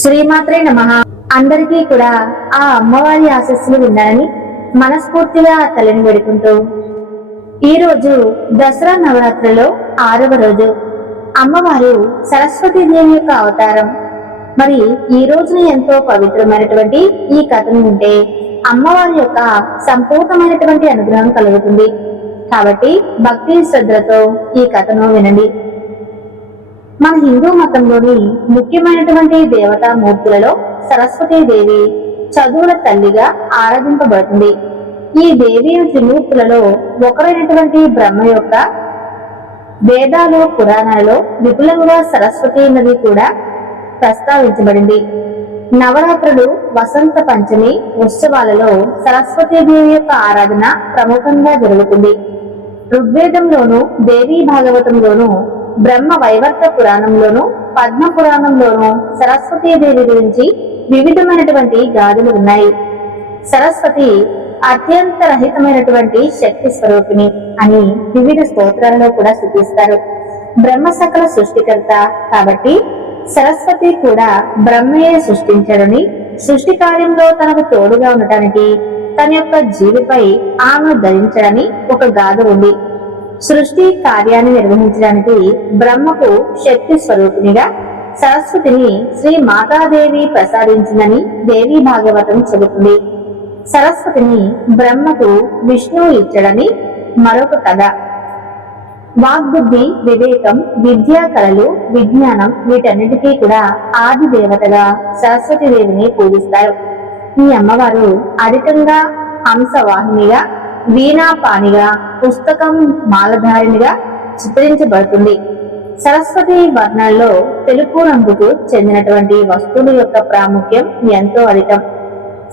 శ్రీమాత్రే నమ అందరికీ కూడా ఆ అమ్మవారి ఆశస్సులు ఉండాలని మనస్ఫూర్తిగా తలని పెడుకుంటూ ఈరోజు దసరా నవరాత్రిలో ఆరవ రోజు అమ్మవారు దేవి యొక్క అవతారం మరి ఈ రోజున ఎంతో పవిత్రమైనటువంటి ఈ కథను ఉంటే అమ్మవారి యొక్క సంపూర్ణమైనటువంటి అనుగ్రహం కలుగుతుంది కాబట్టి భక్తి శ్రద్ధలతో ఈ కథను వినండి మన హిందూ మతంలోని ముఖ్యమైనటువంటి దేవతా మూర్తులలో దేవి చదువుల తల్లిగా ఆరాధింపబడుతుంది ఈ దేవి త్రిమూర్తులలో ఒకరైనటువంటి బ్రహ్మ యొక్క వేదాలు పురాణాలలో విపులంగా సరస్వతి నది కూడా ప్రస్తావించబడింది నవరాత్రులు వసంత పంచమి ఉత్సవాలలో సరస్వతీ దేవి యొక్క ఆరాధన ప్రముఖంగా జరుగుతుంది ఋగ్వేదంలోను దేవీ భాగవతంలోను బ్రహ్మ వైవర్త పురాణంలోను పద్మ పురాణంలోను దేవి గురించి వివిధమైనటువంటి గాథలు ఉన్నాయి సరస్వతి అత్యంత రహితమైనటువంటి శక్తి స్వరూపిణి అని వివిధ స్తోత్రాల్లో కూడా సూచిస్తారు బ్రహ్మ సకల సృష్టికర్త కాబట్టి సరస్వతి కూడా బ్రహ్మయే సృష్టించడని సృష్టి కార్యంలో తనకు తోడుగా ఉండటానికి తన యొక్క జీవిపై ఆమె ధరించడని ఒక గాథ ఉంది సృష్టి కార్యాన్ని నిర్వహించడానికి బ్రహ్మకు శక్తి స్వరూపిణిగా సరస్వతిని శ్రీ మాతాదేవి ప్రసాదించిందని దేవి భాగవతం చెబుతుంది సరస్వతిని బ్రహ్మకు విష్ణువు ఇచ్చడని మరొక కథ వాగ్బుద్ధి వివేకం విద్యా కళలు విజ్ఞానం వీటన్నిటికీ కూడా ఆది దేవతగా సరస్వతి దేవిని పూజిస్తారు ఈ అమ్మవారు అధికంగా అంశవాహినిగా వీణాపాణిగా పుస్తకం మాలధారినిగా చిత్రించబడుతుంది సరస్వతి వర్ణంలో తెలుపు రంగుకు చెందినటువంటి వస్తువుల యొక్క ప్రాముఖ్యం ఎంతో అధికం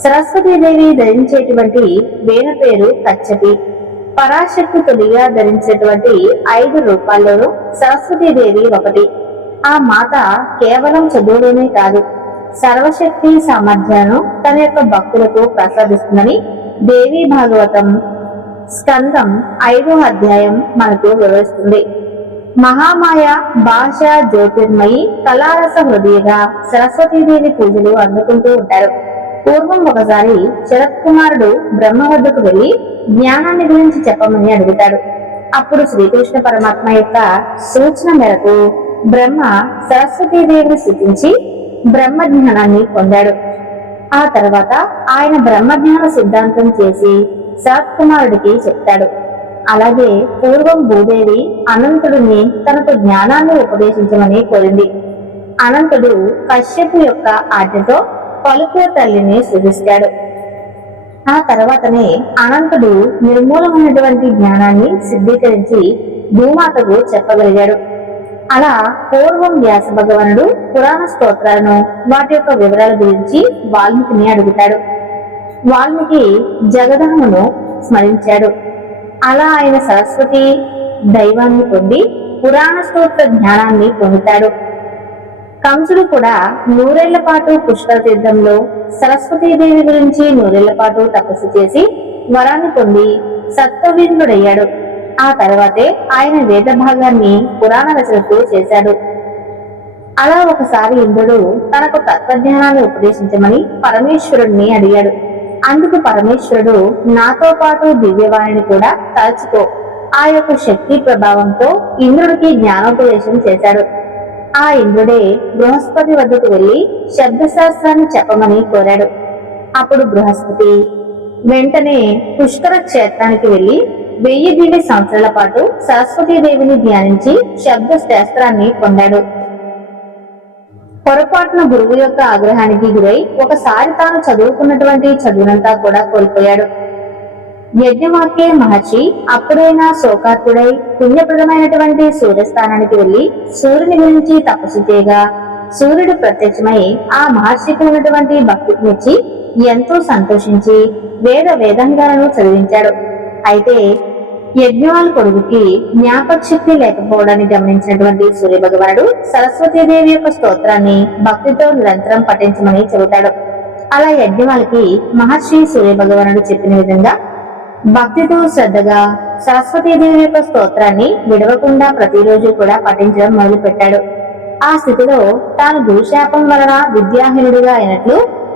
సరస్వతీదేవి ధరించేటువంటి వీణ పేరు కచ్చటి పరాశక్తి తొలిగా ధరించేటువంటి ఐదు రూపాల్లోనూ సరస్వతీదేవి ఒకటి ఆ మాత కేవలం చదువులోనే కాదు సర్వశక్తి సామర్థ్యాలను తన యొక్క భక్తులకు ప్రసాదిస్తుందని దేవి భాగవతం స్కందం ఐదో అధ్యాయం మనకు వివరిస్తుంది మహామాయ భాష జ్యోతిర్మయి కళారస హృదయగా సరస్వతీదేవి పూజలు అందుకుంటూ ఉంటారు పూర్వం ఒకసారి శరత్ కుమారుడు బ్రహ్మ వద్దకు వెళ్లి జ్ఞానాన్ని గురించి చెప్పమని అడుగుతాడు అప్పుడు శ్రీకృష్ణ పరమాత్మ యొక్క సూచన మేరకు బ్రహ్మ సరస్వతీదేవిని స్థుతించి బ్రహ్మ జ్ఞానాన్ని పొందాడు ఆ తర్వాత ఆయన బ్రహ్మజ్ఞాన సిద్ధాంతం చేసి సత్ కుమారుడికి చెప్తాడు అలాగే పూర్వం భూదేవి అనంతుడిని తనకు జ్ఞానాన్ని ఉపదేశించమని కోరింది అనంతుడు కశ్యపు యొక్క ఆజ్ఞతో పలుకు తల్లిని సృజిస్తాడు ఆ తర్వాతనే అనంతుడు నిర్మూలమైనటువంటి జ్ఞానాన్ని సిద్ధీకరించి భూమాతకు చెప్పగలిగాడు అలా పూర్వం వ్యాస భగవానుడు పురాణ స్తోత్రాలను వాటి యొక్క వివరాల గురించి వాల్మీకిని అడుగుతాడు వాల్మీకి జగదమ్మను స్మరించాడు అలా ఆయన సరస్వతి దైవాన్ని పొంది పురాణ స్తోత్ర జ్ఞానాన్ని పొందుతాడు కంసుడు కూడా నూరేళ్ల పాటు పుష్కర తీర్థంలో సరస్వతీదేవి గురించి నూరేళ్ల పాటు తపస్సు చేసి వరాన్ని పొంది సత్వవీరుడయ్యాడు ఆ తర్వాతే ఆయన వేద భాగాన్ని పురాణ రచనకు చేశాడు అలా ఒకసారి ఇంద్రుడు తనకు తత్వజ్ఞానాన్ని ఉపదేశించమని పరమేశ్వరుణ్ణి అడిగాడు అందుకు పరమేశ్వరుడు నాతో పాటు దివ్యవాణిని కూడా తలుచుకో ఆ యొక్క శక్తి ప్రభావంతో ఇంద్రుడికి జ్ఞానోపదేశం చేశాడు ఆ ఇంద్రుడే బృహస్పతి వద్దకు వెళ్లి శబ్దశాస్త్రాన్ని చెప్పమని కోరాడు అప్పుడు బృహస్పతి వెంటనే పుష్కర క్షేత్రానికి వెళ్లి వెయ్యి దీని సంవత్సరాల పాటు సరస్వతీదేవిని ధ్యానించి శబ్ద శాస్త్రాన్ని పొందాడు పొరపాటున గురువు యొక్క ఆగ్రహానికి గురై ఒకసారి తాను చదువుకున్నటువంటి చదువునంతా కూడా కోల్పోయాడు యజ్ఞవాక్యే మహర్షి అప్పుడైనా శోకార్తుడై పుణ్యప్రదమైనటువంటి సూర్యస్థానానికి వెళ్లి సూర్యుని గురించి తపస్సు చేయగా సూర్యుడు ప్రత్యక్షమై ఆ మహర్షికి ఉన్నటువంటి భక్తినిచ్చి ఎంతో సంతోషించి వేద వేదంగాలను చదివించాడు అయితే యజ్ఞవాల కొడుకుకి జ్ఞాపకశక్తి లేకపోవడాన్ని గమనించినటువంటి సూర్య భగవానుడు సరస్వతీదేవి యొక్క స్తోత్రాన్ని భక్తితో నిరంతరం పఠించమని చెబుతాడు అలా యజ్ఞవాలకి మహర్షి సూర్య భగవానుడు చెప్పిన విధంగా భక్తితో శ్రద్ధగా సరస్వతీదేవి యొక్క స్తోత్రాన్ని విడవకుండా ప్రతిరోజు కూడా పఠించడం మొదలు పెట్టాడు ఆ స్థితిలో తాను గురుశాపం వలన విద్యాహీనుడిగా అయినట్లు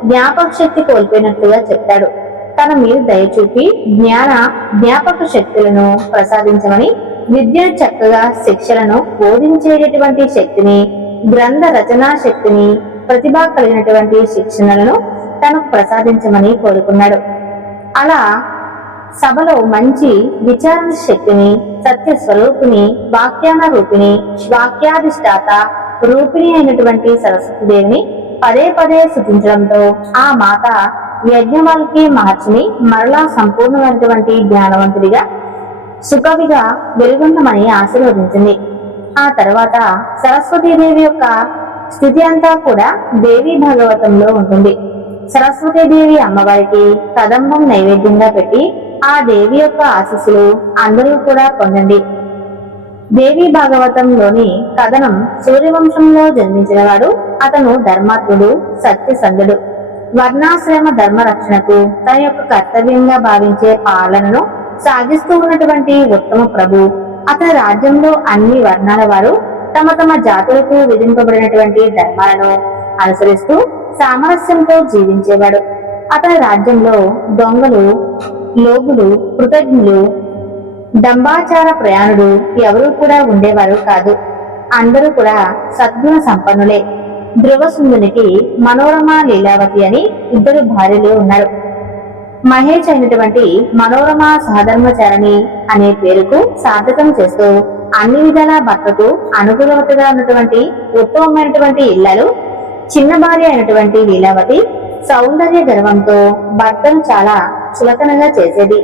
జ్ఞాపక శక్తి కోల్పోయినట్లుగా చెప్తాడు తన మీద దయచూపి జ్ఞాన జ్ఞాపక శక్తులను ప్రసాదించమని విద్య చక్కగా శిక్షలను బోధించేటటువంటి శక్తిని గ్రంథ రచనా శక్తిని ప్రతిభ కలిగినటువంటి శిక్షణలను తనకు ప్రసాదించమని కోరుకున్నాడు అలా సభలో మంచి విచారణ శక్తిని సత్య స్వరూపిణి వాక్యాన రూపిణి వాక్యాధిష్టాత రూపిణి అయినటువంటి సరస్వతి దేవిని పదే పదే శుతించడంతో ఆ మాత యజ్ఞవల్కి మార్చిని మరలా సంపూర్ణమైనటువంటి జ్ఞానవంతుడిగా సుఖవిగా వెలుగొందమని ఆశీర్వదించింది ఆ తర్వాత సరస్వతీదేవి యొక్క స్థితి అంతా కూడా దేవి భాగవతంలో ఉంటుంది సరస్వతీదేవి అమ్మవారికి కదంబం నైవేద్యంగా పెట్టి ఆ దేవి యొక్క ఆశీస్సులు అందరూ కూడా పొందండి దేవి భాగవతంలోని కథనం సూర్యవంశంలో జన్మించిన వాడు అతను ధర్మాత్ముడు సత్యసంధుడు వర్ణాశ్రమ ధర్మ రక్షణకు తన యొక్క కర్తవ్యంగా భావించే పాలనను సాగిస్తూ ఉన్నటువంటి ఉత్తమ ప్రభు అతని రాజ్యంలో అన్ని వర్ణాల వారు తమ తమ జాతులకు విధింపబడినటువంటి ధర్మాలను అనుసరిస్తూ సామరస్యంతో జీవించేవాడు అతని రాజ్యంలో దొంగలు లోగులు కృతజ్ఞులు దంబాచార ప్రయాణుడు ఎవరూ కూడా ఉండేవారు కాదు అందరూ కూడా సద్గుణ సంపన్నులే ధ్రువసుందునికి మనోరమ లీలావతి అని ఇద్దరు భార్యలు ఉన్నారు మహేష్ అయినటువంటి మనోరమ సహధర్మచరణి అనే పేరుకు సార్థకం చేస్తూ అన్ని విధాల భర్తకు అనుకూలతగా ఉన్నటువంటి ఉత్తమమైనటువంటి ఇళ్లలు చిన్న భార్య అయినటువంటి లీలావతి సౌందర్య గర్వంతో భర్తను చాలా చులకనగా చేసేది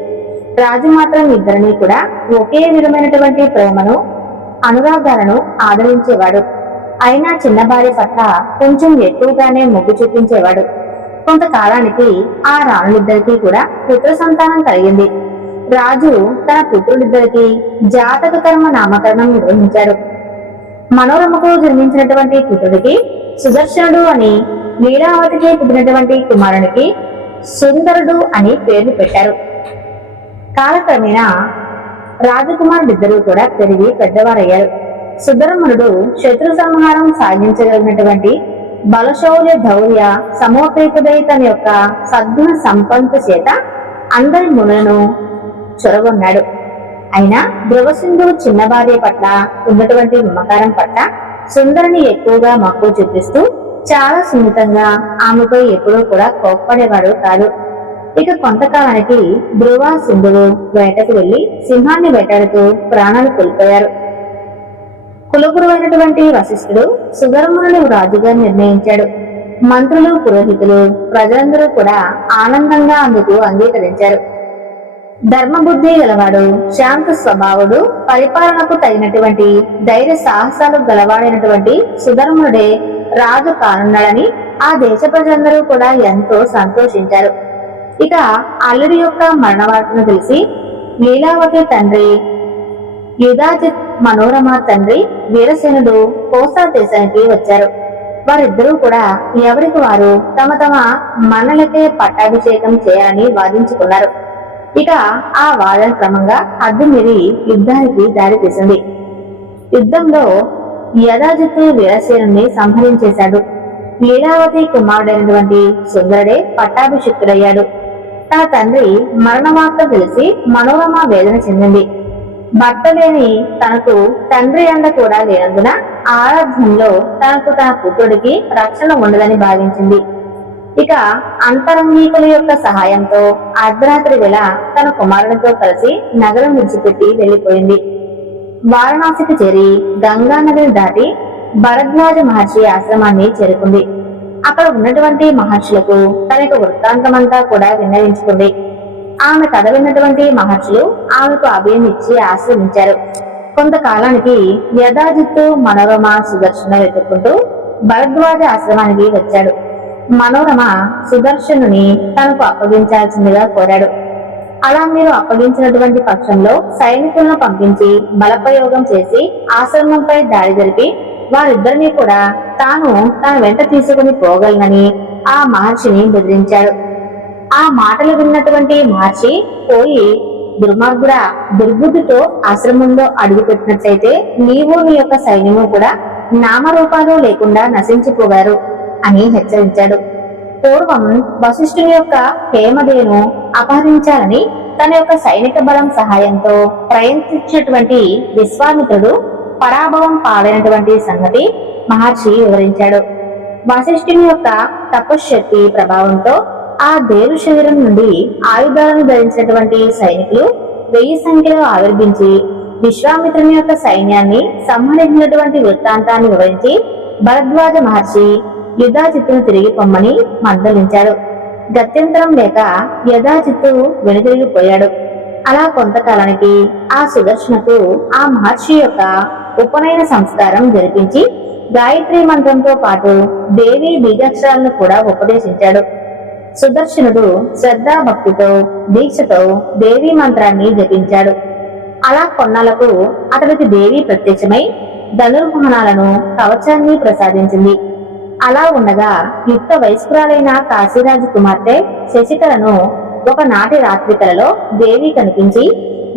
రాజు మాత్రం ఇద్దరిని కూడా ఒకే విధమైనటువంటి ప్రేమను అనురాగాలను ఆదరించేవాడు అయినా చిన్న భార్య పట్ల కొంచెం ఎక్కువగానే మొగ్గు చూపించేవాడు కొంతకాలానికి ఆ రాణులిద్దరికీ కూడా పుత్ర సంతానం కలిగింది రాజు తన పుత్రుడిద్దరికి జాతక కర్మ నామకరణం నిర్వహించారు మనోరమకు జన్మించినటువంటి పుత్రుడికి సుదర్శనుడు అని లీలావతికి పుట్టినటువంటి కుమారునికి సుందరుడు అని పేర్లు పెట్టారు కాలక్రమేణా రాజకుమారుడిద్దరూ కూడా పెరిగి పెద్దవారయ్యారు సుధర్మనుడు శత్రు సంహారం సాధించగలిగినటువంటి బలశౌర్య ధౌర్య సమోపేతుడై తన యొక్క సద్గుణ సంపంత చేత అందరి మునులను చొరగొన్నాడు అయినా ధ్రువసింధుడు భార్య పట్ల ఉన్నటువంటి మమకారం పట్ల సుందరిని ఎక్కువగా మక్కువ చూపిస్తూ చాలా సున్నితంగా ఆమెపై ఎప్పుడూ కూడా కోప్పడేవాడు కాదు ఇక కొంతకాలానికి ధ్రువ సింధుడు వేటకు వెళ్లి సింహాన్ని వేటాడుతూ ప్రాణాలు కోల్పోయారు అయినటువంటి వశిష్ఠుడు సుగర్ముని రాజుగా నిర్ణయించాడు మంత్రులు పురోహితులు ప్రజలందరూ కూడా ఆనందంగా అందుకు అంగీకరించారు ధర్మబుద్ధి గలవాడు శాంత స్వభావుడు పరిపాలనకు తగినటువంటి ధైర్య సాహసాలు గలవాడైనటువంటి సుధర్ముడే రాజు కానున్నాడని ఆ దేశ ప్రజలందరూ కూడా ఎంతో సంతోషించారు ఇక అల్లుడి యొక్క మరణ వార్తను తెలిసి లీలావతి తండ్రి యుధాజిత్ మనోరమ తండ్రి వీరసేనుడు కోసా దేశానికి వచ్చారు వారిద్దరూ కూడా ఎవరికి వారు తమ తమ మనలకే పట్టాభిషేకం చేయాలని వాదించుకున్నారు ఇక ఆ వాదన క్రమంగా అద్దుమిరి యుద్ధానికి దారితీసింది యుద్ధంలో యథాజిత్తు వీరసేనుని సంహరించేశాడు లీలావతి కుమారుడైనటువంటి సుందరుడే పట్టాభిషిక్తుడయ్యాడు తన తండ్రి మరణవార్త తెలిసి మనోరమ వేదన చెందింది భర్త లేని తనకు తండ్రి అండ కూడా లేనందున ఆరాధ్యంలో తనకు తన పుత్రుడికి రక్షణ ఉండదని భావించింది ఇక అంతరంగీకుల యొక్క సహాయంతో అర్ధరాత్రి వేళ తన కుమారుడితో కలిసి నగరం విడిచిపెట్టి వెళ్లిపోయింది వారణాసికి చేరి గంగా నదిని దాటి భరద్వాజ మహర్షి ఆశ్రమాన్ని చేరుకుంది అక్కడ ఉన్నటువంటి మహర్షులకు తన యొక్క వృత్తాంతమంతా కూడా విన్నవించుకుంది ఆమె కథ విన్నటువంటి మహర్షులు ఆమెకు అభయం ఇచ్చి ఆశ్రమించారు కొంతకాలానికి యథాజిత్తు మనోరమ సుదర్శన ఎదుర్కొంటూ భరద్వాజ ఆశ్రమానికి వచ్చాడు మనోరమ సుదర్శనుని తనకు అప్పగించాల్సిందిగా కోరాడు అలా మీరు అప్పగించినటువంటి పక్షంలో సైనికులను పంపించి బలప్రయోగం చేసి ఆశ్రమంపై దాడి జరిపి వారిద్దరినీ కూడా తాను తన వెంట తీసుకుని పోగలనని ఆ మహర్షిని బెదిరించాడు ఆ మాటలు విన్నటువంటి మహర్షి పోయి దుర్మార్గుడ దుర్బుద్ధితో ఆశ్రమంలో అడుగు పెట్టినట్లయితే నీవు నీ యొక్క సైన్యము కూడా నామరూపాలు లేకుండా నశించిపోవారు అని హెచ్చరించాడు పూర్వం వశిష్ఠుని యొక్క హేమదేను అపహరించాలని తన యొక్క సైనిక బలం సహాయంతో ప్రయత్నించినటువంటి విశ్వామిత్రుడు పరాభవం పాలైనటువంటి సంగతి మహర్షి వివరించాడు వశిష్ఠుని యొక్క తపశ్శక్తి ప్రభావంతో ఆ దేవు శరీరం నుండి ఆయుధాలను ధరించినటువంటి సైనికులు వెయ్యి సంఖ్యలో ఆవిర్భించి విశ్వామిత్రుని యొక్క సైన్యాన్ని సంహరించినటువంటి వృత్తాంతాన్ని వివరించి భరద్వాజ మహర్షి యుధాచిత్తును తిరిగి పొమ్మని మందలించాడు గత్యంతరం లేక యథాచిత్తు వెనుతిరిగిపోయాడు అలా కొంతకాలానికి ఆ సుదర్శనకు ఆ మహర్షి యొక్క ఉపనయన సంస్కారం జరిపించి గాయత్రి మంత్రంతో పాటు దేవి బీజాక్షరాలను కూడా ఉపదేశించాడు సుదర్శనుడు శ్రద్ధాభక్తితో దీక్షతో దేవీ మంత్రాన్ని జపించాడు అలా కొన్నాలకు అతడికి దేవి ప్రత్యక్షమై ధనుర్భవనాలను కవచాన్ని ప్రసాదించింది అలా ఉండగా యుక్త వయస్కురాలైన కాశీరాజు కుమార్తె శశికలను ఒకనాటి రాత్రికలలో దేవి కనిపించి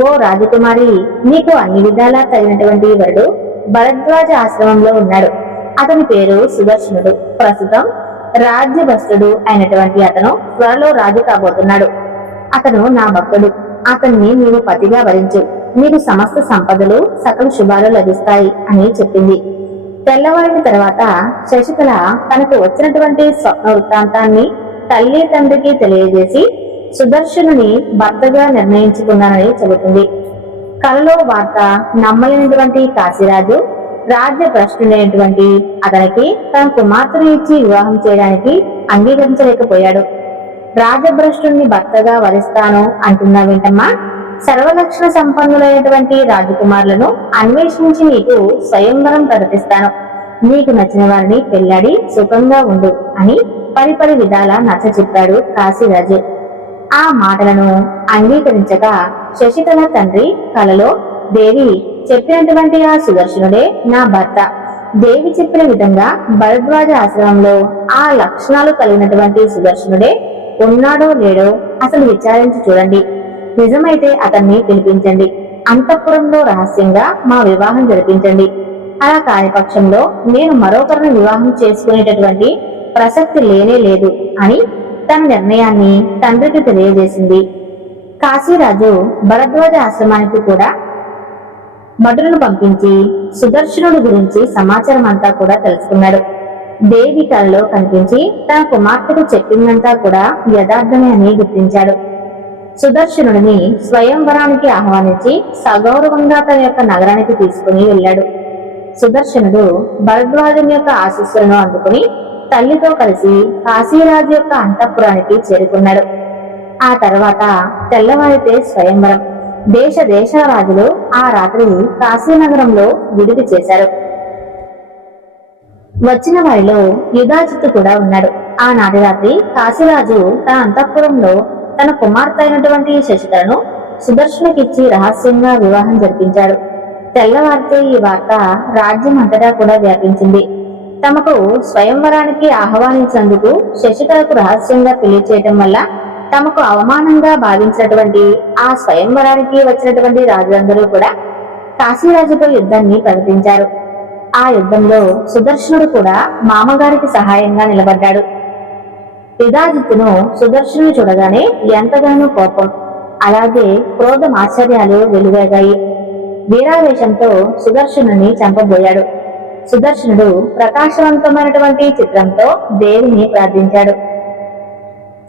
ఓ రాజకుమారి నీకు అన్ని విధాలా తగినటువంటి వరుడు భరద్వాజ ఆశ్రమంలో ఉన్నాడు అతని పేరు సుదర్శనుడు ప్రస్తుతం రాజ్యభస్తుడు అయినటువంటి అతను త్వరలో రాజు కాబోతున్నాడు అతను నా భక్తుడు అతన్ని నీవు పతిగా వరించు నీకు సమస్త సంపదలు సకల శుభాలు లభిస్తాయి అని చెప్పింది తెల్లవారిన తర్వాత శశికళ తనకు వచ్చినటువంటి స్వప్న వృత్తాంతాన్ని తల్లి తండ్రికి తెలియజేసి సుదర్శనుని భర్తగా నిర్ణయించుకున్నానని చెబుతుంది కలలో వార్త నమ్మలేనటువంటి కాశీరాజు రాజ్య భ్రష్టుడైనటువంటి అతనికి తన కుమార్తెను ఇచ్చి వివాహం చేయడానికి అంగీకరించలేకపోయాడు రాజభ్రష్టుణ్ణి భర్తగా వరిస్తాను అంటున్నా వింటమ్మా సర్వలక్షణ సంపన్నులైనటువంటి రాజకుమారులను అన్వేషించి నీకు స్వయంవరం ప్రకటిస్తాను నీకు నచ్చిన వారిని పెళ్ళాడి సుఖంగా ఉండు అని పరిపరి విధాల నచ్చ చెప్పాడు కాశీరాజు ఆ మాటలను అంగీకరించక శశికళ తండ్రి కలలో దేవి చెప్పినటువంటి ఆ సుదర్శనుడే నా భర్త దేవి చెప్పిన విధంగా భరద్వాజ ఆశ్రమంలో ఆ లక్షణాలు కలిగినటువంటి సుదర్శనుడే ఉన్నాడో లేడో అసలు విచారించి చూడండి నిజమైతే అతన్ని పిలిపించండి అంతఃపురంలో రహస్యంగా మా వివాహం జరిపించండి అలా కాని పక్షంలో నేను మరొకరిని వివాహం చేసుకునేటటువంటి ప్రసక్తి లేనే లేదు అని తన నిర్ణయాన్ని తండ్రికి తెలియజేసింది కాశీరాజు భరద్వాజ ఆశ్రమానికి కూడా మటులను పంపించి సుదర్శనుడు గురించి సమాచారం అంతా కూడా తెలుసుకున్నాడు దేవి కలలో కనిపించి తన కుమార్తెకు చెప్పిందంతా కూడా యథార్థమే అని గుర్తించాడు సుదర్శనుడిని స్వయంవరానికి ఆహ్వానించి సగౌరవంగా తన యొక్క నగరానికి తీసుకుని వెళ్ళాడు సుదర్శనుడు భరద్వాజం యొక్క ఆశీస్సులను అందుకుని తల్లితో కలిసి కాశీరాజు యొక్క అంతఃపురానికి చేరుకున్నాడు ఆ తర్వాత తెల్లవారితే స్వయంవరం దేశ రాజులు ఆ రాత్రిని కాశీనగరంలో విడిది చేశారు వచ్చిన వారిలో యుధాజిత్తు కూడా ఉన్నాడు ఆనాటి రాత్రి కాశీరాజు తన అంతఃపురంలో తన కుమార్తె అయినటువంటి శశిధరను సుదర్శనకిచ్చి రహస్యంగా వివాహం జరిపించాడు తెల్లవారితే ఈ వార్త రాజ్యం అంతటా కూడా వ్యాపించింది తమకు స్వయంవరానికి ఆహ్వానించేందుకు శశికళకు రహస్యంగా పెళ్లి చేయడం వల్ల తమకు అవమానంగా భావించినటువంటి ఆ స్వయంవరానికి వచ్చినటువంటి రాజులందరూ కూడా కాశీరాజుతో యుద్ధాన్ని ప్రకటించారు ఆ యుద్ధంలో సుదర్శనుడు కూడా మామగారికి సహాయంగా నిలబడ్డాడు పిదాజిత్తును సుదర్శనుడు చూడగానే ఎంతగానో కోపం అలాగే క్రోధం ఆశ్చర్యాలు వెలువేగాయి వీరావేశంతో సుదర్శనుని చంపబోయాడు సుదర్శనుడు ప్రకాశవంతమైనటువంటి చిత్రంతో దేవిని ప్రార్థించాడు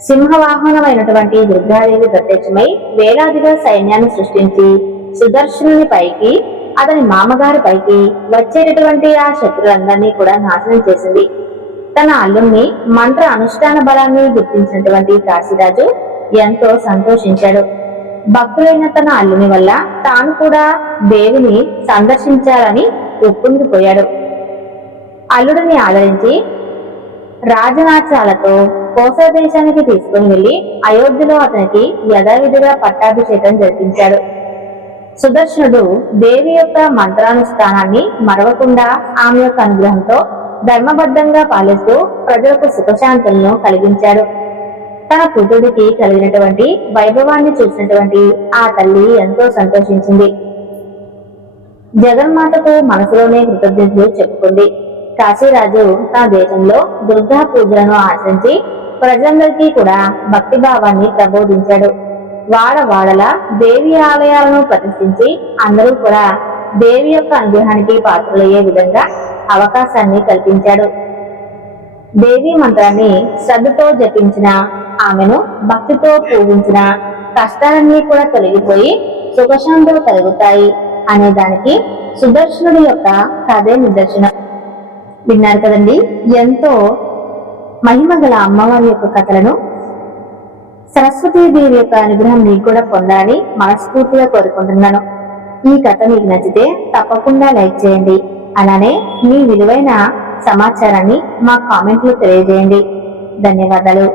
సింహవాహనమైనటువంటి దుర్గాదేవి ప్రత్యక్షమై వేలాదిగా సైన్యాన్ని సృష్టించి సుదర్శనుని పైకి అతని మామగారి పైకి వచ్చేటటువంటి ఆ శత్రులందరినీ కూడా నాశనం చేసింది తన అల్లుణ్ణి మంత్ర అనుష్ఠాన బలాన్ని గుర్తించినటువంటి కాశీరాజు ఎంతో సంతోషించాడు భక్తులైన తన అల్లుని వల్ల తాను కూడా దేవిని సందర్శించాలని ఒప్పుకుపోయాడు అల్లుడిని ఆదరించి రాజనాట్యాలతో కోస దేశానికి తీసుకుని వెళ్లి అయోధ్యలో అతనికి యథావిధిగా పట్టాభిషేకం జరిపించాడు సుదర్శనుడు దేవి యొక్క మంత్రానుష్ఠానాన్ని మరవకుండా ఆమె యొక్క అనుగ్రహంతో ధర్మబద్ధంగా పాలిస్తూ ప్రజలకు సుఖశాంతులను కలిగించాడు తన పుత్రుడికి కలిగినటువంటి వైభవాన్ని చూసినటువంటి ఆ తల్లి ఎంతో సంతోషించింది జగన్మాతకు మనసులోనే కృతజ్ఞతలు చెప్పుకుంది కాశీరాజు తన దేశంలో దుర్గా పూజలను ఆశించి ప్రజలందరికీ కూడా భక్తి భావాన్ని ప్రబోధించాడు వాడల దేవి ఆలయాలను ప్రతిష్ఠించి అందరూ కూడా దేవి యొక్క అనుగ్రహానికి పాత్రలయ్యే విధంగా అవకాశాన్ని కల్పించాడు దేవి మంత్రాన్ని శ్రద్ధతో జపించిన ఆమెను భక్తితో పూజించిన కష్టాలన్నీ కూడా తొలగిపోయి సుఖశాంతులు కలుగుతాయి అనే దానికి సుదర్శనుడి యొక్క కథే నిదర్శనం విన్నారు కదండి ఎంతో మహిమ గల అమ్మవారి యొక్క కథలను సరస్వతీదేవి యొక్క అనుగ్రహం మీకు కూడా పొందాలని మనస్ఫూర్తిగా కోరుకుంటున్నాను ఈ కథ మీకు నచ్చితే తప్పకుండా లైక్ చేయండి అలానే మీ విలువైన సమాచారాన్ని మా కామెంట్లో తెలియజేయండి ధన్యవాదాలు